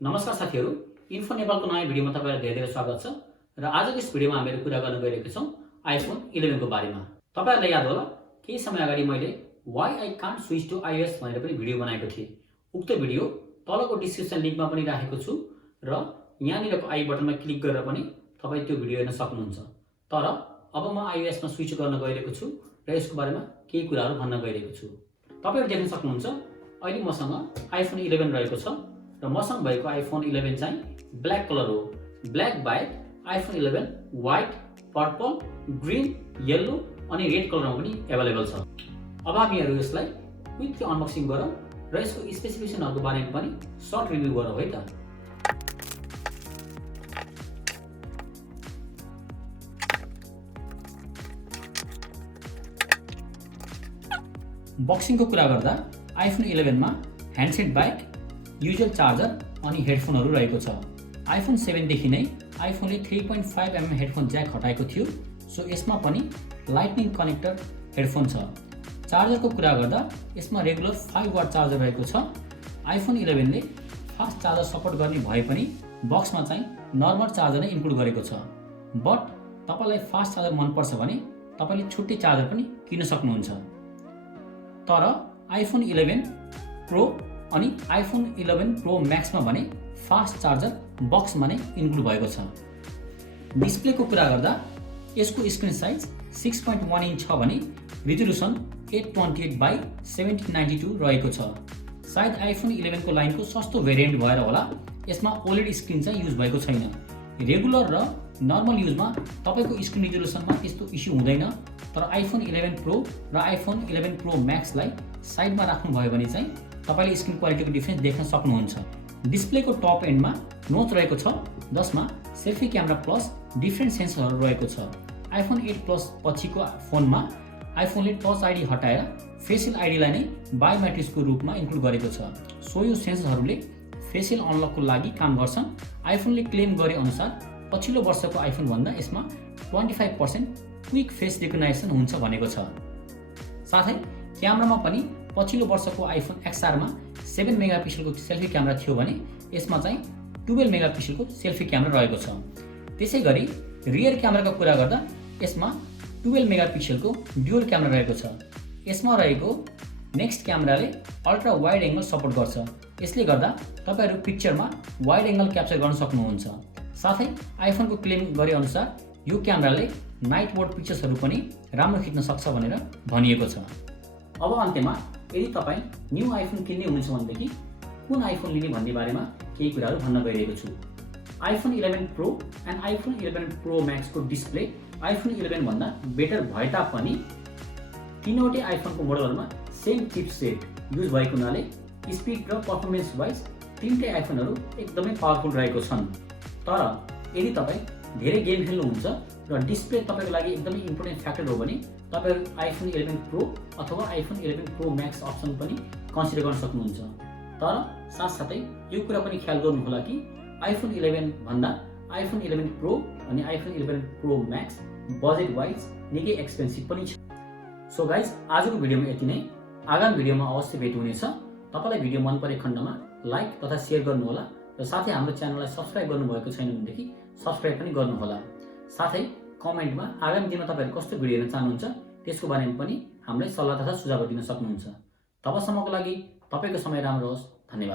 नमस्कार साथीहरु, इन्फो नेपालको नयाँ भिडियोमा तपाईहरुलाई धेरै धेरै स्वागत छ र आजको यस भिडियोमा हामीहरु कुरा गर्न गइरहेका छौं iPhone 11 को बारेमा। तपाईहरुलाई याद होला केही समय अगाडि मैले why I can't switch to iOS भनेर पनि भिडियो बनाएको थिए। उक्त भिडियो तलको डिस्क्रिप्सन लिंकमा पनि राखेको छु र यहाँनिरको आई बटनमा क्लिक गरेर पनि तपाई त्यो भिडियो हेर्न सक्नुहुन्छ। तर अब म iOS मा स्विच गर्न गइरहेको छु र यसको बारेमा केही कुराहरु भन्न गइरहेको छु। तपाईहरु देख्न सक्नुहुन्छ अहिले मसँग iPhone 11 रहेको छ र मसँग भएको iPhone 11 चाहिँ ब्ल्याक कलर हो। ब्ल्याक बाहेक iPhone 11 white, purple, green, yellow अनि रेड कलरमा पनि अवेलेबल छ। अब हामीहरु यसलाई क्विकली अनबक्सिङ गरौँ र यसको स्पेसिफिकेसनहरुको बारेमा पनि सर्ट रिभ्यु गरौँ है त। बक्सिङको कुरा गर्दा iPhone 11 मा ह्यान्डसेट बाहेक युजुअल चार्जर अनि हेडफोनहरु रहेको छ। iPhone 7 देखि नै iPhone ले 3.5 mm हेडफोन ज्याक हटाएको थियो, सो यसमा पनि लाइटनिङ कनेक्टर हेडफोन छ। चार्जरको कुरा गर्दा यसमा रेगुलर 5 वाट चार्जर रहेको छ। iPhone 11 ले फास्ट चार्जर सपोर्ट गर्ने भए पनि बक्समा चाहिँ नर्मल चार्जर नै इन्क्लुड गरेको छ। बट तपाईलाई फास्ट चार्जर मन पर्छ भने तपाईले छुट्टै चार्जर पनि किन्न सक्नुहुन्छ। तर iPhone 11 Pro अनि iPhone 11 Pro Max मा भने फास्ट चार्जर बक्समा नै इन्क्लुड भएको छ। डिस्प्लेको कुरा गर्दा यसको स्क्रिन साइज 6.1 इन्च छ भने रिजोल्युसन 828/1792 रहेको छ। सायद iPhone 11 को लाइनको सस्तो भेरिएन्ट भएर होला यसमा OLED स्क्रिन चाहिँ युज भएको छैन। रेगुलर र नर्मल युजमा तपाईको स्क्रिन रिजोल्युसनमा त्यस्तो इस्यु हुँदैन, तर iPhone 11 Pro र iPhone 11 Pro Max लाई साइडमा राख्नु भयो भने चाहिँ तपाईले स्क्रिन क्वालिटीको डिफरेन्स देख्न सक्नुहुन्छ। डिस्प्लेको टप एन्डमा नोच रहेको छ जसमा सेल्फी क्यामेरा प्लस डिफरेन्ट सेन्सरहरु रहेको छ। iPhone 8 प्लस पछिको फोनमा iPhone ले टच आईडी हटाएर फेसियल आईडी लाई नै बायोमेट्रिक्सको रूपमा इन्क्लुड गरेको छ। सो यो सेन्सरहरुले फेसियल अनलकको लागि काम गर्छन्। iPhone ले क्लेम गरे अनुसार पछिल्लो वर्षको iPhone भन्दा यसमा 25% क्विक फेस रिकग्नाइजेसन हुन्छ भनेको छ। साथै क्यामेरामा पनि पछिल्लो वर्षको iPhone XR मा 7 मेगापिक्सलको सेल्फी क्यामेरा थियो भने यसमा चाहिँ 12 मेगापिक्सलको सेल्फी क्यामेरा रहेको छ। त्यसैगरी रियर क्यामेराको कुरा गर्दा यसमा 12 मेगापिक्सलको ड्युअल क्यामेरा रहेको छ। यसमा रहेको नेक्स्ट क्यामेराले अल्ट्रा वाइड एंगल सपोर्ट गर्छ। यसले गर्दा तपाईहरु पिक्चरमा वाइड एंगल क्याप्चर गर्न सक्नुहुन्छ। साथै iPhone को क्लेम गरे अनुसार यो क्यामेराले नाइट मोड पिक्चर्सहरु पनि राम्रो खिच्न सक्छ भनेर भनिएको छ। अब अन्त्यमा यदि तपाई न्यू iPhone किन्ने हुनुहुन्छ भनेदेखि कुन iPhone लिने भन्ने बारेमा केही कुराहरु भन्न गइरहेको छु। iPhone 11 Pro and iPhone 11 Pro Max को डिस्प्ले iPhone 11 भन्दा बेटर भए तापनि तीनवटै iPhone को मोडलहरुमा सेम चिपसेट युज भएको हुनाले स्पिड र परफर्मेन्स वाइज तीनटै iPhoneहरु एकदमै पावरफुल रहेको छन्। तर यदि तपाई धेरै गेम खेल्नुहुन्छ र डिस्प्ले तपाईको लागि एकदमै इम्पोर्टेन्ट फ्याक्टर हो भने तपाईहरु iPhone 11 Pro अथवा iPhone 11 Pro Max अप्सन पनि कन्सिडर गर्न सक्नुहुन्छ। तर साथसाथै यो कुरा पनि ख्याल गर्नु होला कि iPhone 11 भन्दा iPhone 11 Pro अनि iPhone 11 Pro Max budget wise निकै एक्सपेन्सिभ पनि छ। सो गाइज आजको भिडियोमा यति नै। आगामी भिडियोमा अवश्य भेट हुनेछ। तपाईलाई भिडियो मन परे खण्डमा लाइक तथा शेयर गर्नु होला र साथै हाम्रो च्यानललाई सब्स्क्राइब गर्नु भएको छैन भनेदेखि सब्स्क्राइब पनि गर्नु होला। साथै कमेन्टमा आगामी दिनमा तपाईहरु कस्तो भिडियो हेर्न चाहनुहुन्छ त्यसको बारेमा पनि हामीलाई सल्लाह तथा सुझाव दिन सक्नुहुन्छ। तबसम्मको लागि तपाईको समय राम्रो होस्। धन्यवाद।